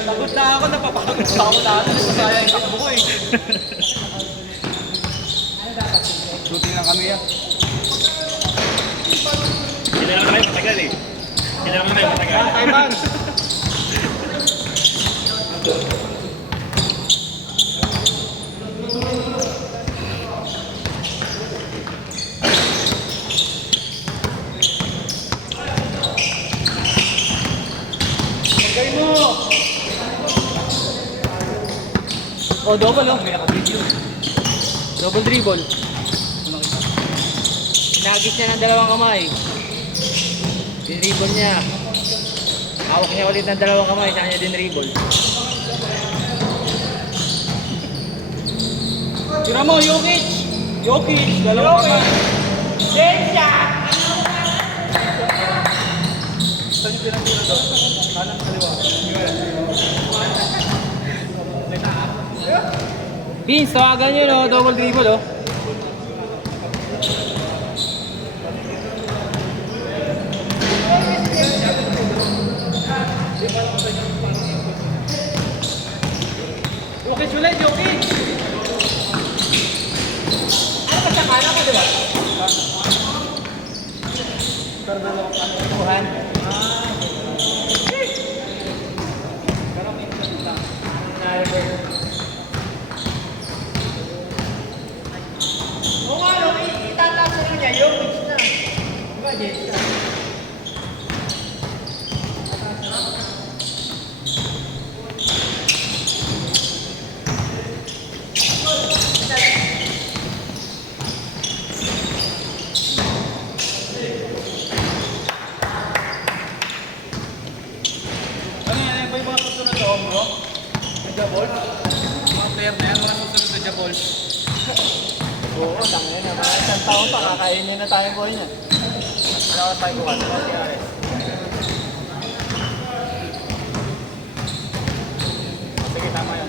Pagod na ako, napapagod pa ako dati. Nasasayang yung takbo ko eh. Shooting lang kami yan. Kailangan na kayo matagal eh. Kailangan na kayo matagal. Taiman! Oh, double oh. Double dribble. Inagis niya ng dalawang kamay. Dinribble niya. Hawak niya ulit ng dalawang kamay. Saan niya dinribble. Tira mo, Jokic! Jokic! Dalawang kamay! Densya! Saan yung pinatira doon? Kanan kaliwa. Vince, tawagan nyo no. Double dribble oh. Jokic ulit, Jokic! Ano ka sa kanan ko diba? Tuhan. Oo nga, no, itataas na niya yung pitch na. Diba, Jessica? Ano yan? Ba yung mga susunod sa Ombro? Nagja-ball? Mga player na yan, mga susunod sa Jabol. Oo, tangin na. Mga isang taon pa, kakainin na tayo ko niya. Wala tayo bukas. Sige, tama yan.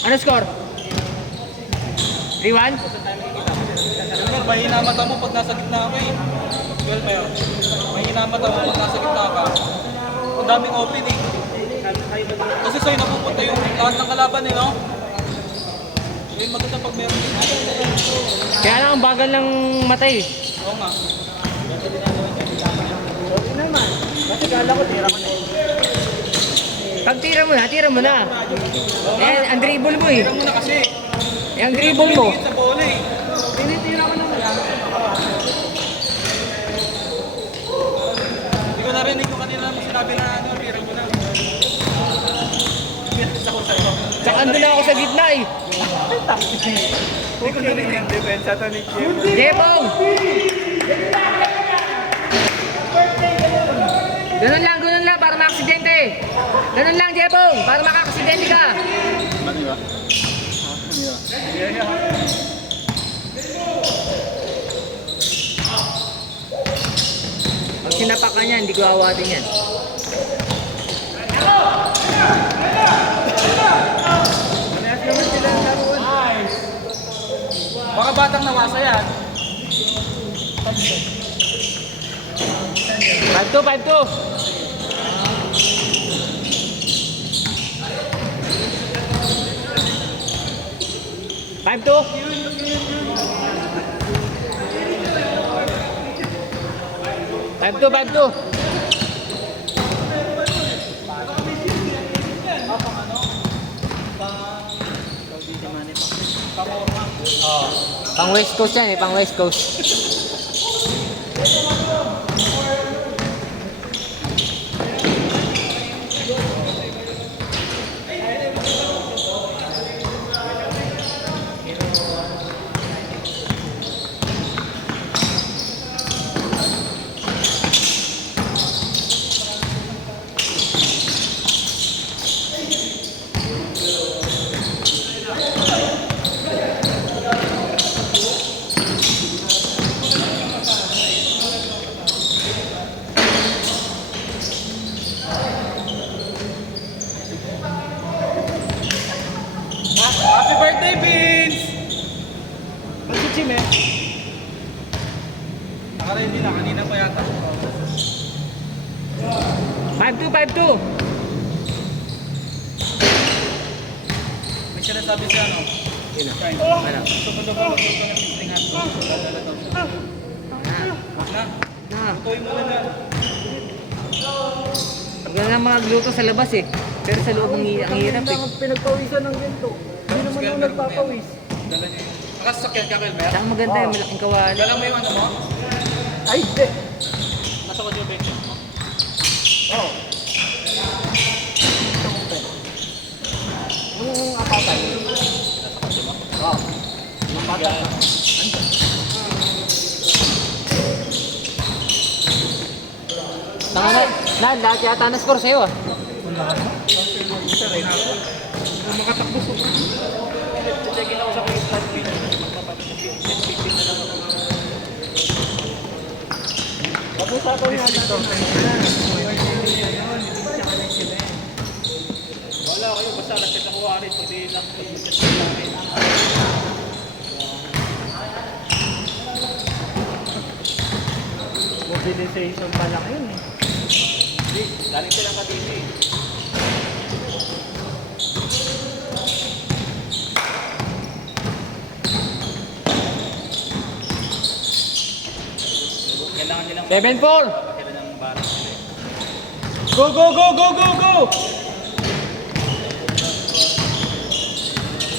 Ano score? 3-1? Siyempre, mahina mata mo pag nasa gitna ka eh. 12 pa yun. Mahina mata mo pag nasa gitna ka. Ang daming opening. Kasi sa'yo napupunta yung lahat ng kalaban eh, no? Yung maganda pag meron din. Kaya lang ang bagal ng matay. Oo nga. Okay naman. Kasi kala ko tira mo na. Pag tira mo na. Eh, ang dribble mo eh. Tira mo na kasi. Eh, ang dribble mo. Tumingin sa bola eh. Tinitira mo naman. Hindi ko narinig ko kanina mo sinabi na ano, tira mo na. Sa ko sa'yo. Tsaka andun na ako sa gitna eh. Hindi ko narinig yung depensa to ni Kim. Jebong! Ganun lang para maka-aksidente. Ganun lang, Jebong, para maka-aksidente ka. Ano ba? Pag sinapak ka niya, hindi ko awatin yan. Manayas naman sila ang laruan. Nice! Baka batang nawasa yan. 5-2. 5-2. 5-2. Pang West Coast yan eh, pang West Coast. Happy birthday, Vince! Ba't si Chim eh? Naka-ready na, kanina pa yata. 5-2, 5-2. May sinasabi siya, no? Yun Kain. Ano? Sumunod ka ng pisting hat. Dadala daw siya. Huwag na. Na. Tutuin mo na dyan. Ang ganda ng mga luto sa labas eh. Pero sa loob ang hirap eh. Pinagpawisan ng ganito. Hindi naman ako nagpapawis. Dala niya yun. Nakasasakyan ka, Kelmer? Tsaka maganda yung malaking kawali. Dala mo yung ano mo? Ay, hindi. Nasa ko yung bench mo? Oo. Yung apatan. Oo. Apatan. Tanga na, lahat yata na score sa'yo ah. Kung makatakbo so. Checkin ako sa kay flat pin. Pag-usapan niya natin. Wala kayo, basta nag-check ako rin. Pwede lang pag-check sa akin. Mobilization pa lang yun eh. Hindi, galing silang Cavite. Kailangan nilang 7-4. magkakaroon ng barak nila. Go, go, go, go, go, go!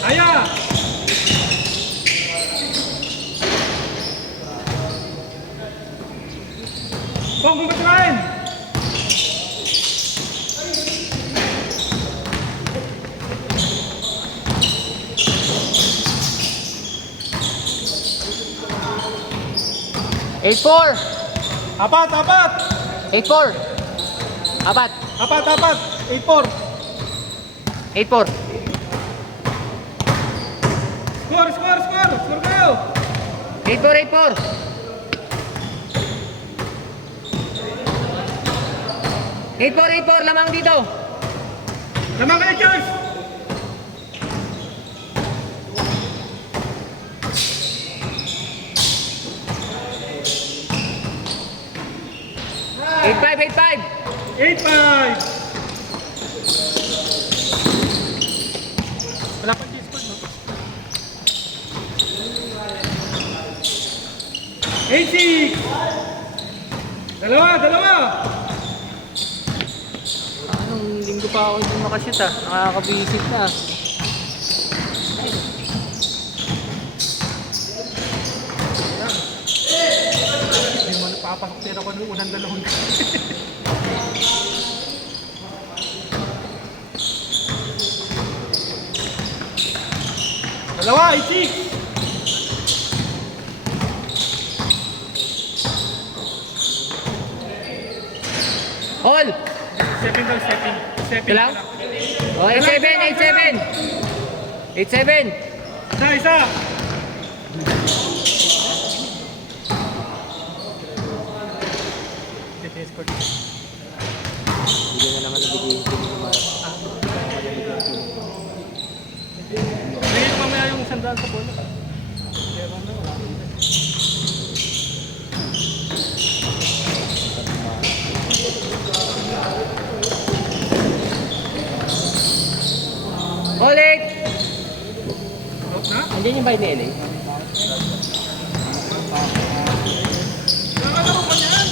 Aya! Kung kumatrain! Eight-four. Apat, apat! 8-4. Apat. Apat, apat! 8-4! 8-4. Score, score, score! Score kayo! 8-4, 8-4. 8-4, lamang dito. Lamang kayo, Charles! Eight five, 8-5. 8-5! Wala pang G-squad, no? 8-6! Dalawa, dalawa! Anong linggo pa ako hindi makashoot ah. Nakakabisit na. Hindi naman napapasok tira ko nung unang dalawang. Dalawa, 8-6! All. Stepping daw, stepping. Stepping Ito lang? Oh, 8-7, 8-7. 8-7. Isa, isa! Hindi na naman nabigay yung team. Ngayon mamaya yung sandaan sa bola. All 8. Out na? Andiyan yung bayad ni LA. Nakalaro pa niyan!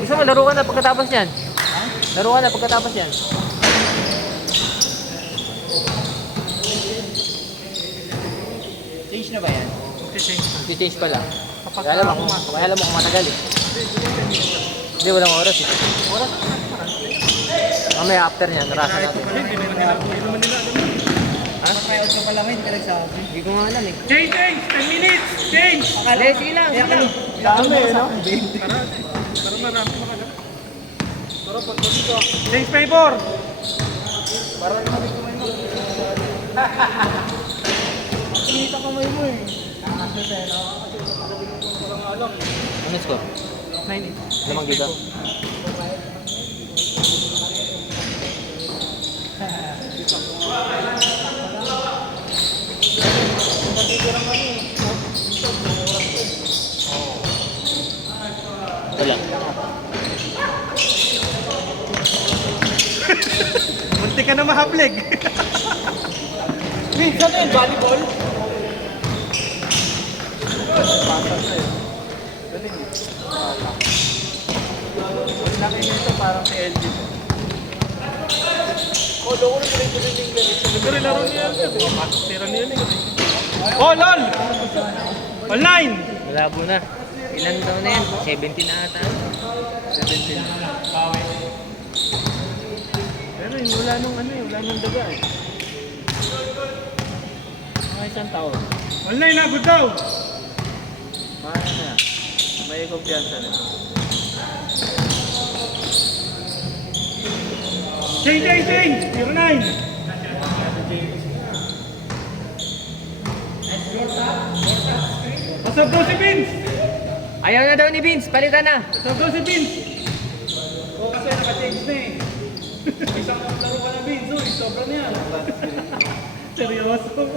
Gusto mo, laro ka na pagkatapos yan. Laro ka na pagkatapos yan. Change na ba yan? I-change pala. Kaya alam mo kung matagal eh. Hindi, walang oras eh. Oras? Mamaya after niyan, narasan natin. Hindi naman nila alam. Ha? Tryout ka pa lang eh, hindi ka nagsabi. Hindi ko nga alam eh. Change, change! 10 minutes! Change! Hindi, sige lang, sige lang. Dami eh, no? Para marami makalap. Change favor! Para naman kamay mo. Pinita kamay mo eh. Ano score? 9-8. Lamang dito. half leg. Vince, ano yun? Volleyball? Pasal na yun. Galing eh. Laki nito parang si LG. Oh, loko na tuloy-tuloy yung ganito. Pero laro niya yan. Tira niya yan. Oh, lol! Online! Malabo na. Ilan taon na yan? 17 na ata. 17. Pero yun, wala nung ano eh, wala nung daga eh. Mga isang taon. Online na, good daw! Paano na? May kumpiyansa na. Ching! 09! Pasab daw si Vince! Ayaw na daw ni Vince. Palitan na. Pasab daw si Vince! Oo, kasi naka-change na eh. Isang laro ka na, Vince. Uy, sobra na yan. Seryoso?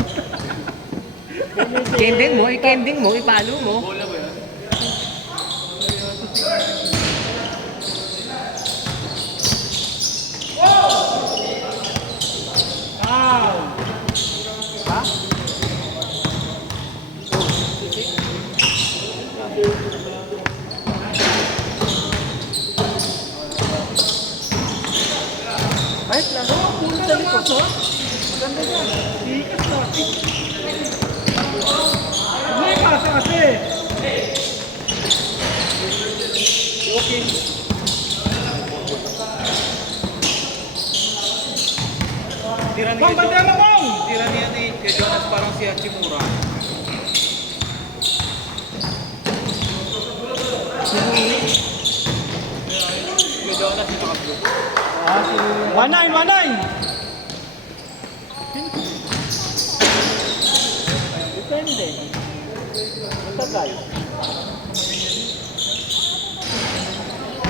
Kending mo, ipalo mo. Bola ba yan? Wow! Kahit lang. Puno sa likod. Maganda yan. Ikas na. May pasa kasi. Okay. Tira niya Bang, bandera mo! Tira niya ni kay Jonas parang si Hachimura. Kay Jonas yung naka-blue. 19! Depende. Matagal.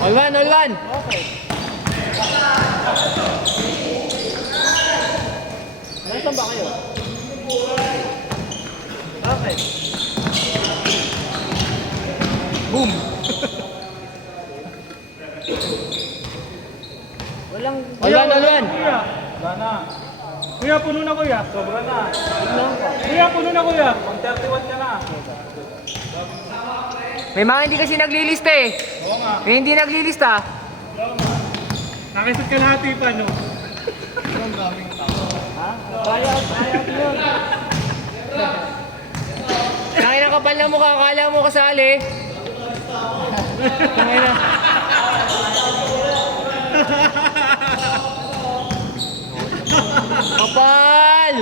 All one. Okay. Nasaan ba kayo? Okay. Boom. Walang... All one. Kuya, Wala na. kuya, puno na kuya. Sobra na. Kuya, puno na kuya. 131 ka na. May mga hindi kasi naglilista eh. Oo nga. May hindi naglilista. Nakisot ka lahat pa, no? Ang daming tao. Ha? Buyout yun. Kaya na kapal na mukha, akala mo kasali. Kaya na. Kapal!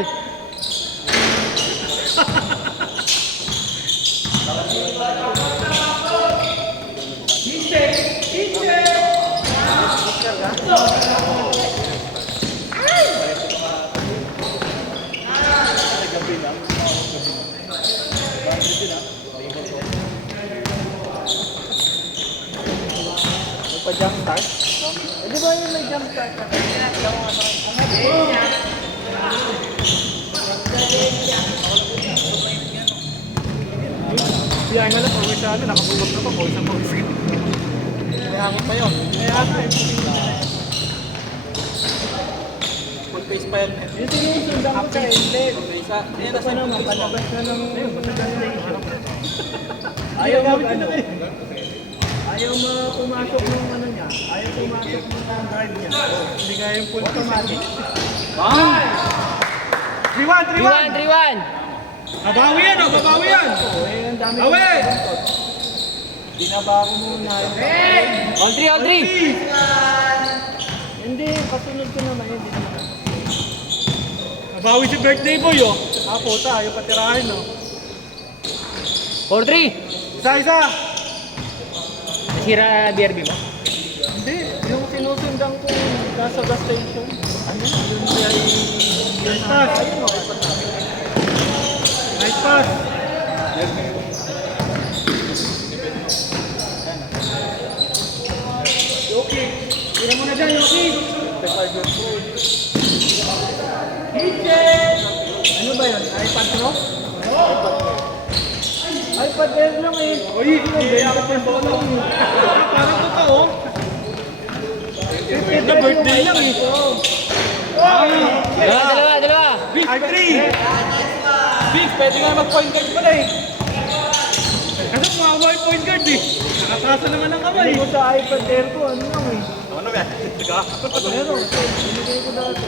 May pa-jump start? Eh, di ba yun may jump start? Siya nga lang, pawis sa ano, nakapulog na pa, pawis ang pawis ka. May hangin pa yun. Kaya nga eh. Full face pa yan. Yung sinusundan ko sa inlet. Isa. Yan Ito nasa pa naman, yung palabas na ng... Ayun, basta ganun na yung harap. Ayaw mag Gamit ano. ko na eh. Ayaw pumasok ng ano niya. Ayaw pumasok ng drive niya. Hindi kaya yung full Automatic. Bang! 3-1! 3-1. Babawi yan, oh, babawi yan! Eh, ang dami Awe! Binaba ko muna. All 3. Hindi, kasunod ko naman. Hindi naman. Babawi si birthday boy, oh. Ah, puta. Ayaw patirahin, no? 4-3. Isa-isa! Nasira BRB mo? Hindi. Yung sinusundan ko nasa gas station. Ano? Yun siya Nice pass! ayun, okay pa tayo. Nice pass! Yoki. Tira mo na dyan, Yoki! 55 years old. Kitchen! Ano ba yun? iPad mo? iPad mo. iPad Air lang eh. Uy, iiyak mo yung bono. Parang totoo. Ito birthday lang eh. Dalawa. R3! Vince, pwede nga mag-point guard pala eh. Kasi mga white point guard eh. Nakatasa naman ang kamay. Hindi ko sa iPad Air ko, ano lang eh. Ano ba? Tiga. Pero, binigay ko dati.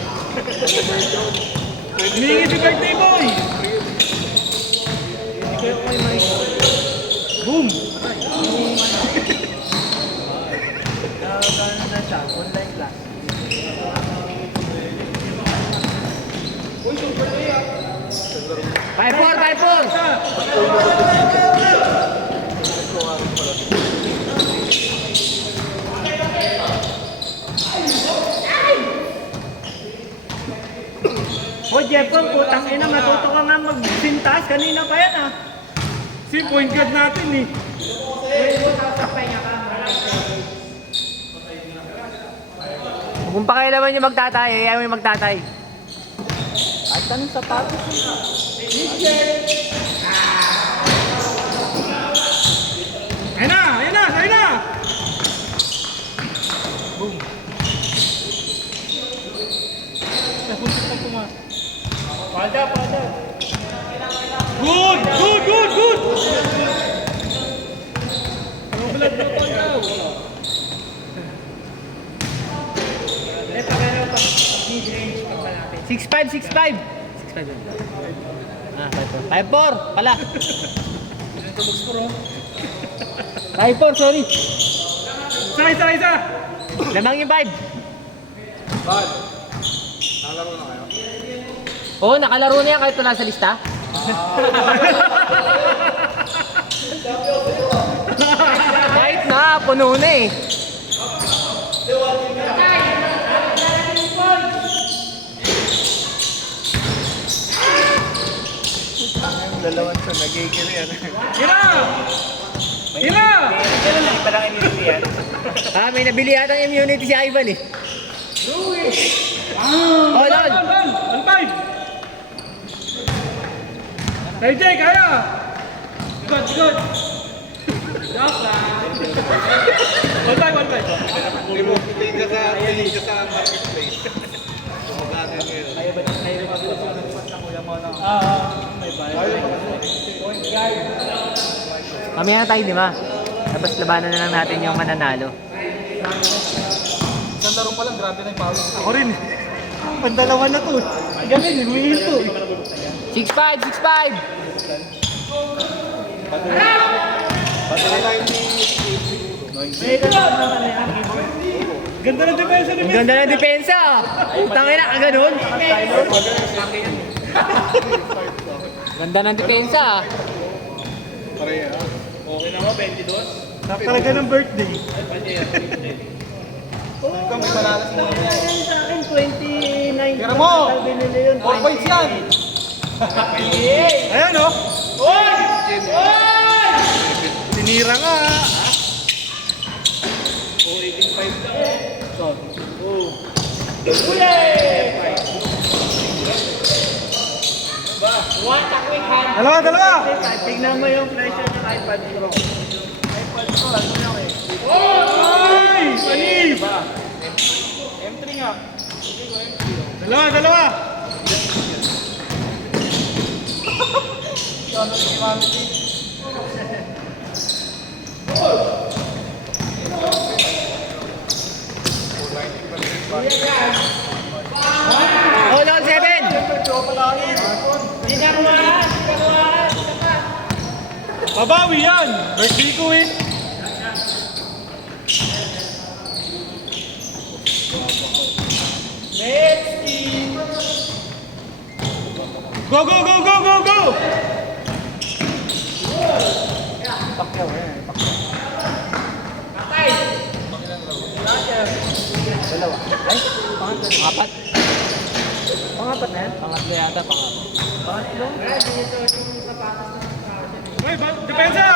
Humingi si birthday boy. Binigay ko kay Mike. Boom! Gano'n na siya, online class. Five four. O Jeffon, putang ina, matuto ka nga magsintas. Kanina pa yan ah. Si point guard natin eh. Kung pakialaman nyo magtatay, ayaw mo yung magtatay. At anong sapatos? Ayun na! Pada. Good! Ito meron pa. Mid-range pa ba natin? 6'5". 6'5". Ah, 5'4". Pala. 5'4", sorry. Isa! Lamang yung 5. Bal. Nalaro na kayo? Oo, nakalaro niya kahit wala sa lista. Kahit na, puno na eh. Dalawan sa nagigil yan. Hira! Kailan pa lang immunity yan? Ah, may nabili yata ng immunity si Ivan eh. Oh, lol. Alpay! JJ, kaya! Good! Joke lang! One by. Tingin ka sa marketplace. Kumagana ngayon. Mamaya na tayo, di ba? Tapos labanan na lang natin yung mananalo. Isang laro pa lang, grabe na yung pawis. Ako rin. Pandalawa na to. Galing, humihin to. 6'5". Pati na lang May kasama na yan. Ganda ng depensa ni Ang ganda ng depensa ah. Tangin na, kaganon. Ganda ng depensa ah. pareha. Okay na ba, 22? Talaga ng birthday. Ikaw may malalas na lang yan. Yan sa akin, 29. Tira mo! Binili yun, 4 points yan! Ayan o. Tinira nga. Dalawa. Tignan mo yung pressure ng iPad Pro. iPad Pro, ano lang eh. Ay! Anis! M3 nga. Dalawa. Ano si Mamity? Oh, lol, 7. Babawi yan. Birthday ko eh. Go! Apat. Pangapat na yan? Pangatlo yata, pangatlo. Pangatlo? Uy, depensa!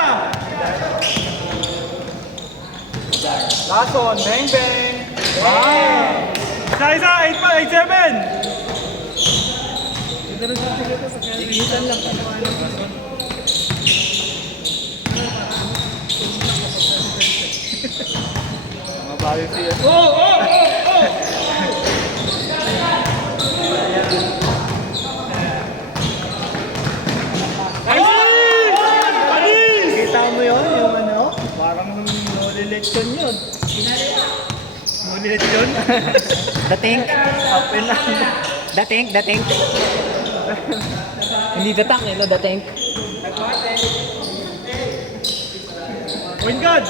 Lason, bang bang! Isa, 8-7! Igitan lang. Mga bayo siya. Oh! lechon yun. Muli yun. Dating. Open na. Dating. Hindi datang eh, no? Dating. Point guard.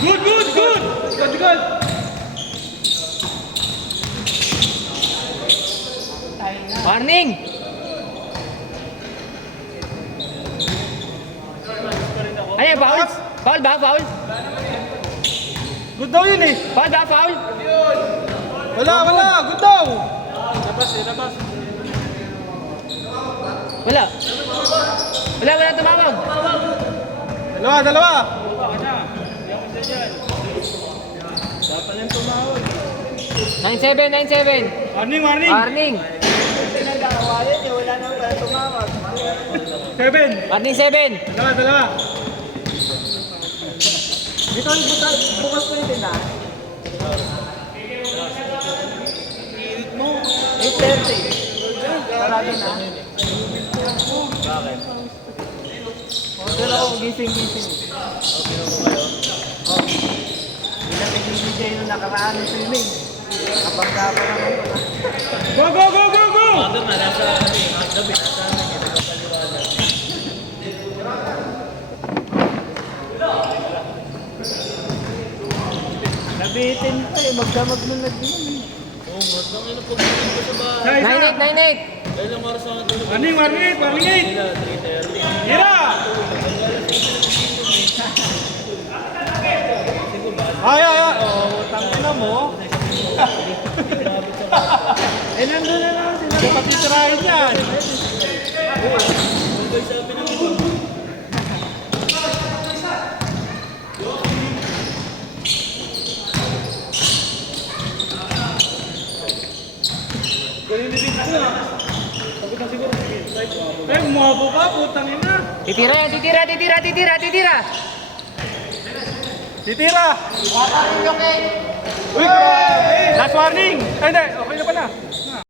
Good. Good. Warning! Ano yan, foul? Foul ba? Foul? Good daw yun eh. Foul ba? Foul? Wala. Good daw. Wala tumawag. Dalawa. Dapat lang tumawag. 9-7. Warning. Warning. Pinagkakawalan eh, wala na wala tumawag. 7. Warning 7. Dalawa. Dito ang bukas ko yung tindahan. 8:30. Sarado na. Bakit? Doon ako gising. Hindi na pag-ibigay nung nakaraan ng swimming. Kapagka pa naman pala. Go. Nabitin pa eh, magdamag nung nag-inom. 9-8. Warning 8. Tira. Ay. Tangina mo. Nandun na naman sila. Hindi patitirahin yan. Umabo ka, putang ina. Titira. Titira. Uy, grabe. Last warning. Ay, hindi. Okay na pala.